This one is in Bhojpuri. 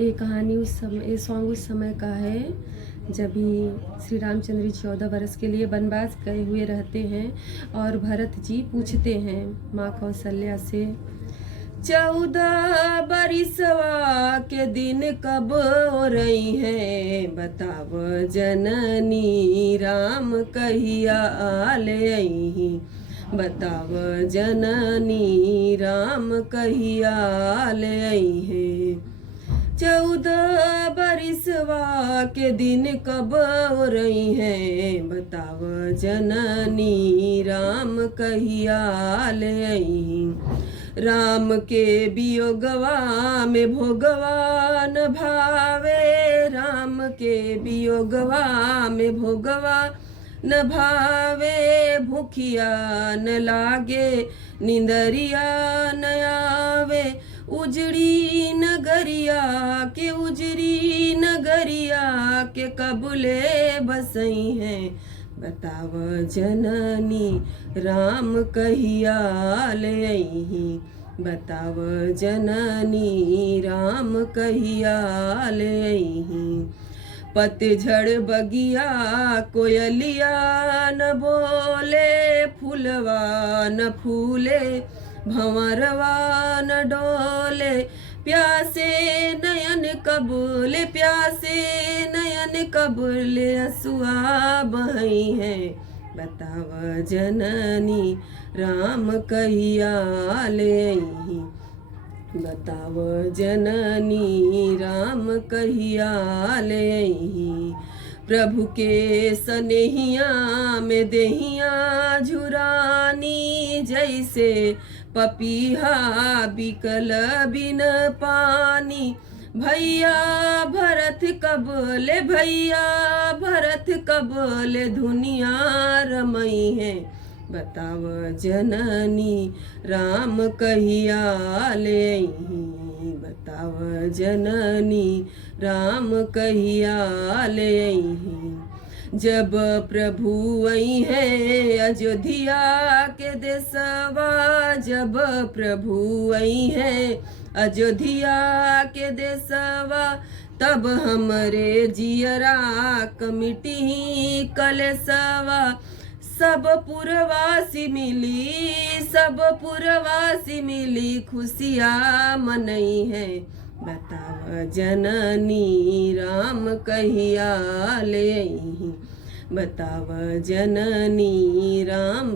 ये कहानी ये सॉन्ग उस समय का है जब भी श्री रामचंद्र जी 14 वर्ष के लिए वनवास गए हुए रहते हैं और भरत जी पूछते हैं माँ कौशल्या से, 14 बरिसवा के दिन कब हो रही है, बताव जननी राम कहिया आले आई, बताव जननी राम कहिया आले आई है। 14 बरिसवा के दिन कब हो रही है, बताव जननी राम कहिया आले आई। राम के वियोगवा में भोगवा न भावे, राम के वियोगवा में भोगवा न भावे, भूखिया न लागे निंदरिया न आवे, उजड़ी नगरिया के उजड़ी नगरिया के कबूले बसई हैं, बताव जननी राम कहिया ले आई, बताव जननी राम कहिया ले आई। पतझड़ बगिया कोयलिया न बोले, फूलवा न फूले भंवरवा न डोले, प्यासे नयन कबूले, प्यासे नयन कबूले असुआ बही है, बताव जननी राम कहिया ले आई, बताव जननी राम कहिया ले आई। प्रभु के सनेहिया में देहिया झुरानी, जैसे पपीहा बिकल बिन पानी, भैया भरत कबले, भैया भरत कबले दुनिया रमई है, बताव जननी राम कहिया ले आई, बताव जननी राम कहिया ले आई। जब प्रभु आई है अयोध्या के देशवा, जब प्रभु आई है अयोध्या के देशवा, तब हमरे जियरा कमिटी कलेसवा, सब पुरवासी मिली, सब पुरवासी मिली खुशियाँ मनई है, बताव जननी राम कहिया ले आई, बताव जननी राम